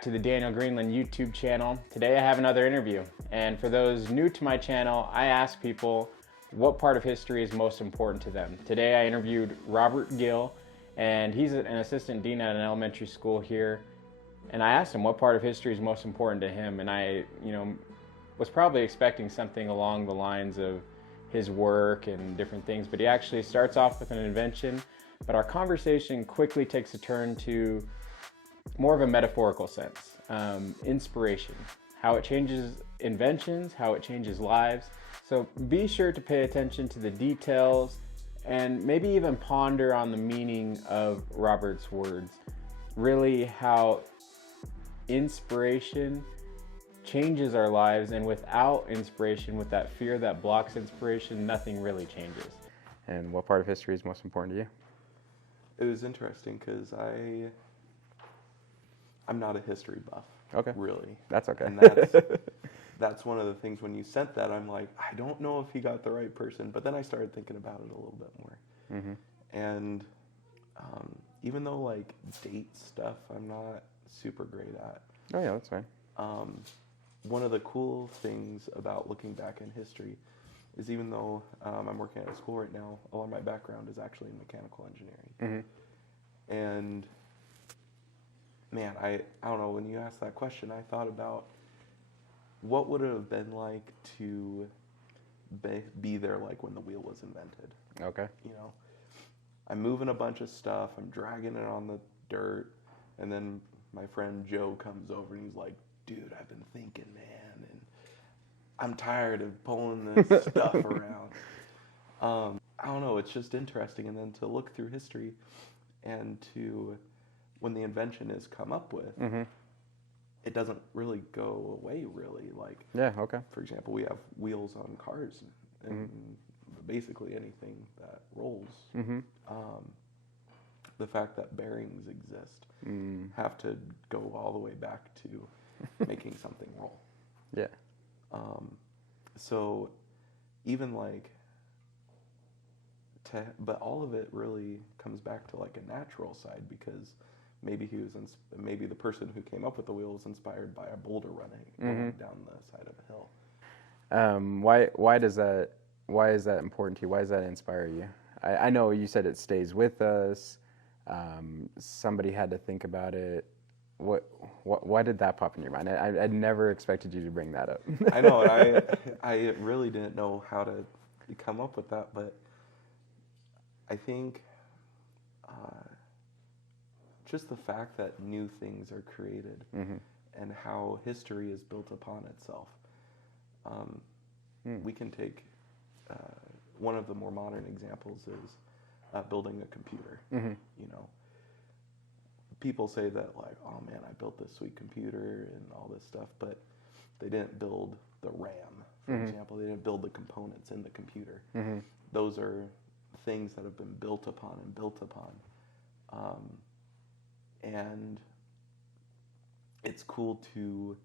back to the Daniel Greenland YouTube channel. Today I have another interview, and for those new to my channel, I ask people what part of history is most important to them. Today I interviewed Robert Gill, and he's an assistant dean at an elementary school here, and I asked him what part of history is most important to him, and I was probably expecting something along the lines of his work and different things, but he actually starts off with an invention, but our conversation quickly takes a turn to more of a metaphorical sense. Inspiration, how it changes inventions, how it changes lives. So be sure to pay attention to the details and maybe even ponder on the meaning of Robert's words. Really how inspiration changes our lives, and without inspiration, with that fear that blocks inspiration, nothing really changes. And what part of history is most important to you? It was interesting because I'm not a history buff. Okay. Really. That's okay. And that's one of the things when you sent that, I'm like, I don't know if he got the right person. But then I started thinking about it a little bit more. Mm-hmm. And even though like date stuff, I'm not super great at. Oh yeah, that's fine. One of the cool things about looking back in history is even though I'm working at a school right now, a lot of my background is actually in mechanical engineering. Mm-hmm. And man, I don't know, when you asked that question, I thought about what would it have been like to be there like when the wheel was invented. Okay. You know, I'm moving a bunch of stuff, I'm dragging it on the dirt, and then my friend Joe comes over and he's like, dude, I've been thinking, man, and I'm tired of pulling this stuff around. I don't know, it's just interesting. And then to look through history and to, when the invention is come up with, mm-hmm. it doesn't really go away, really. Like, yeah, okay. For example, we have wheels on cars and mm-hmm. basically anything that rolls. Mm-hmm. The fact that bearings exist have to go all the way back to making something roll. Yeah. So even like, but all of it really comes back to like a natural side, because maybe maybe the person who came up with the wheel was inspired by a boulder running down the side of a hill. Why is that important to you? Why does that inspire you? I know you said it stays with us. Somebody had to think about it. Why did that pop in your mind? I'd never expected you to bring that up. I know. I really didn't know how to come up with that, but I think just the fact that new things are created mm-hmm. and how history is built upon itself. We can take one of the more modern examples is building a computer. Mm-hmm. You know, people say that like, oh man, I built this sweet computer and all this stuff, but they didn't build the RAM, for mm-hmm. example. They didn't build the components in the computer. Mm-hmm. Those are things that have been built upon and built upon. And it's cool to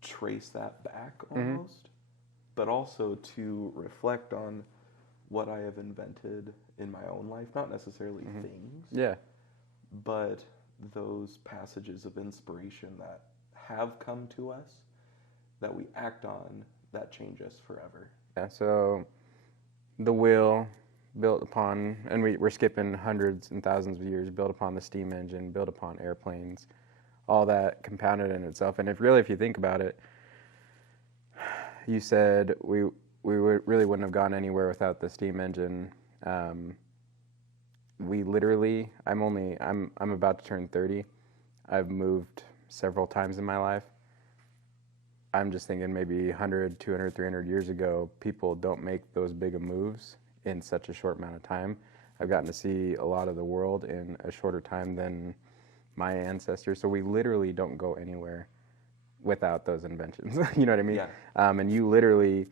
trace that back almost, mm-hmm. but also to reflect on what I have invented in my own life, not necessarily mm-hmm. things, yeah, but those passages of inspiration that have come to us that we act on that change us forever. Yeah, so the wheel built upon, and we're skipping hundreds and thousands of years, built upon the steam engine, built upon airplanes, all that compounded in itself. And if you think about it, you said we really wouldn't have gone anywhere without the steam engine. We literally, I'm about to turn 30. I've moved several times in my life. I'm just thinking maybe 100, 200, 300 years ago, people don't make those big of moves in such a short amount of time. I've gotten to see a lot of the world in a shorter time than my ancestors. So we literally don't go anywhere without those inventions. You know what I mean? Yeah. And you literally,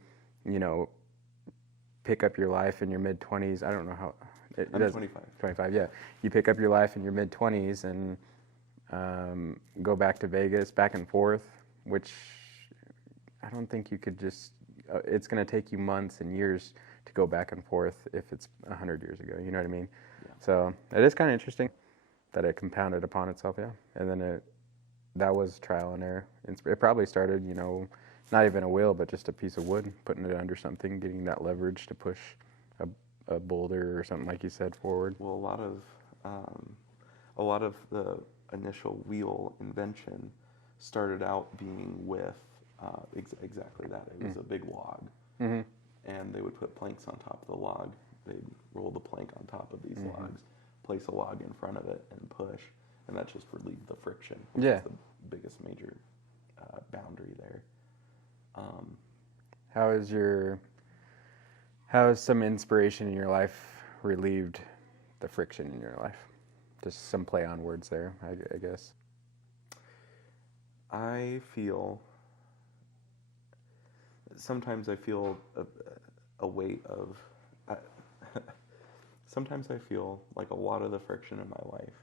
pick up your life in your mid-20s. I don't know how. I'm 25. 25, yeah. You pick up your life in your mid-20s and go back to Vegas, back and forth, which I don't think you could just, it's going to take you months and years to go back and forth if it's 100 years ago, you know what I mean? Yeah. So it is kind of interesting that it compounded upon itself, yeah. And then that was trial and error. It probably started, not even a wheel, but just a piece of wood, putting it under something, getting that leverage to push a boulder or something like you said forward. Well, a lot of the initial wheel invention started out being with exactly that. It was a big log, and they would put planks on top of the log. They'd roll the plank on top of these logs, place a log in front of it, and push, and that just relieved the friction, which is the biggest major boundary there. How has some inspiration in your life relieved the friction in your life? Just some play on words there, I guess. Sometimes I feel a weight of, sometimes I feel like a lot of the friction in my life,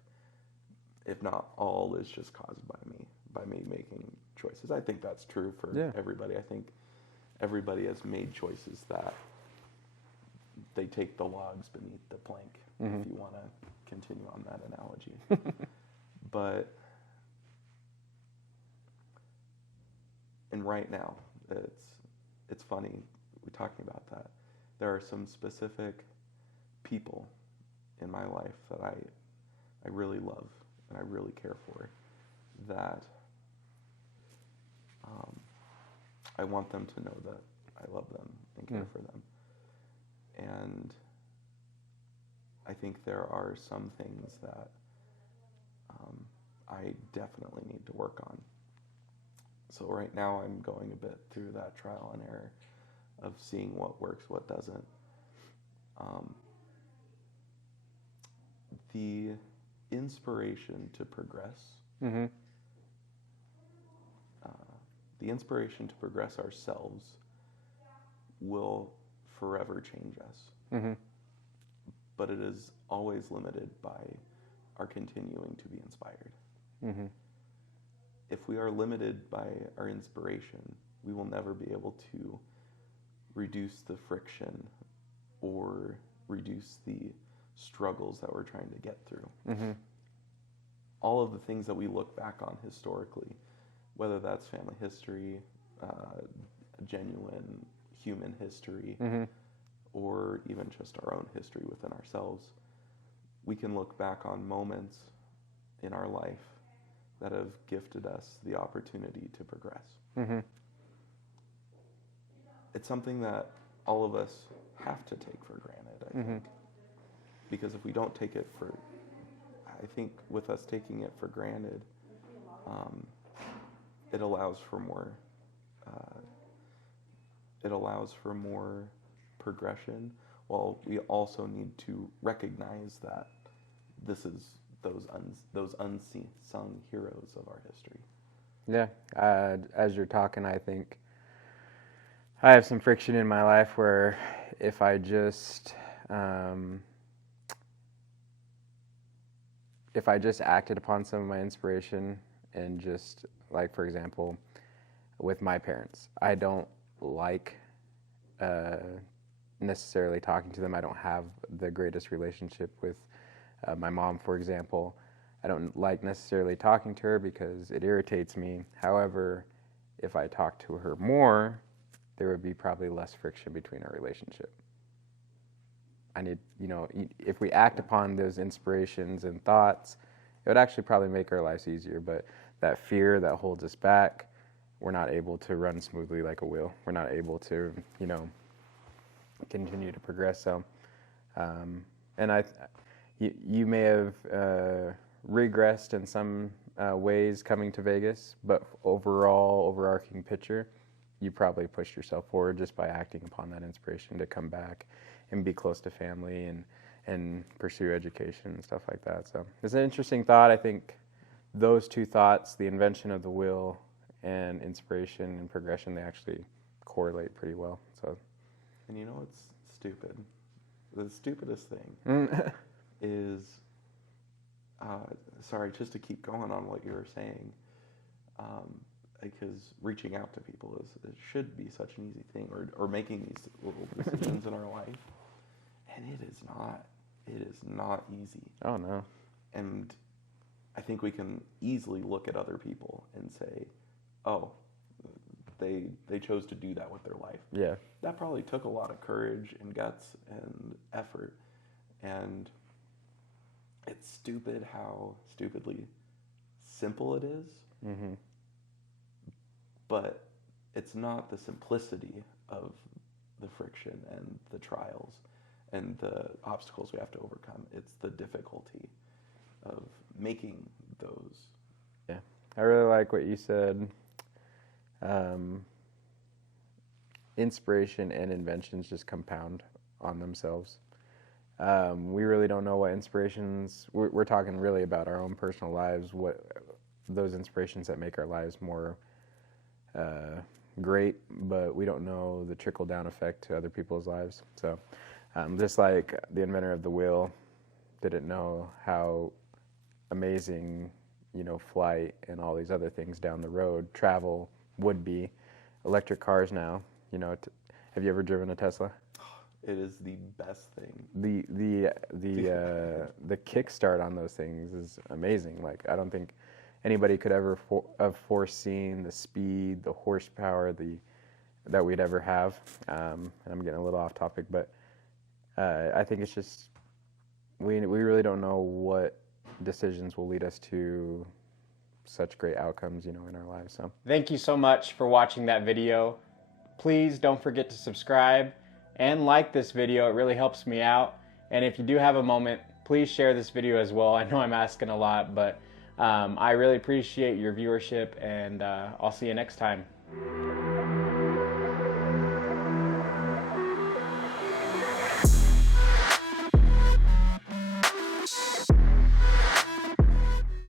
if not all, is just caused by me making choices. I think that's true for everybody. I think everybody has made choices that they take the logs beneath the plank, if you want to continue on that analogy. But, and right now, it's funny, we're talking about that. There are some specific people in my life that I really love and I really care for, that I want them to know that I love them and care for them. And I think there are some things that I definitely need to work on. So right now I'm going a bit through that trial and error of seeing what works, what doesn't. The inspiration to progress, the inspiration to progress ourselves will forever change us. But it is always limited by our continuing to be inspired. If we are limited by our inspiration, we will never be able to reduce the friction or reduce the struggles that we're trying to get through. All of the things that we look back on historically, whether that's family history, genuine human history, or even just our own history within ourselves, we can look back on moments in our life that have gifted us the opportunity to progress. It's something that all of us have to take for granted, I think. Because if we don't take it for, I think with us taking it for granted, it allows for more progression. Well, we also need to recognize that this is those unsung heroes of our history. Yeah, as you're talking, I think I have some friction in my life where if I just acted upon some of my inspiration and just, like, for example, with my parents, I don't like necessarily talking to them. I don't have the greatest relationship with my mom, for example. I don't like necessarily talking to her because it irritates me. However, if I talk to her more, there would be probably less friction between our relationship. I need, if we act upon those inspirations and thoughts, it would actually probably make our lives easier. But that fear that holds us back, we're not able to run smoothly like a wheel. We're not able to, continue to progress. So, and you may have regressed in some ways coming to Vegas, but overall, overarching picture, you probably pushed yourself forward just by acting upon that inspiration to come back and be close to family and pursue education and stuff like that. So it's an interesting thought. I think those two thoughts, the invention of the wheel and inspiration and progression, they actually correlate pretty well. So, and it's stupid. The stupidest thing is, sorry, just to keep going on what you were saying, because reaching out to people it should be such an easy thing, or making these little decisions in our life, and it is not easy. Oh no. And I think we can easily look at other people and say, oh, they chose to do that with their life. Yeah. That probably took a lot of courage and guts and effort. And it's stupid how stupidly simple it is. Mm-hmm. But it's not the simplicity of the friction and the trials and the obstacles we have to overcome. It's the difficulty of making those. Yeah. I really like what you said. Inspiration and inventions just compound on themselves. We really don't know what inspirations, we're talking really about our own personal lives, what those inspirations that make our lives more great, but we don't know the trickle-down effect to other people's lives. So just like the inventor of the wheel didn't know how amazing, flight and all these other things down the road, travel would be. Electric cars now, have you ever driven a Tesla? It is the best thing. The kickstart on those things is amazing. Like, I don't think anybody could ever have foreseen the speed, the horsepower, that we'd ever have. And I'm getting a little off topic, but I think it's just we really don't know what decisions will lead us to such great outcomes, in our lives. So thank you so much for watching that video. Please don't forget to subscribe and like this video. It really helps me out. And if you do have a moment, please share this video as well. I know I'm asking a lot, but I really appreciate your viewership, and I'll see you next time.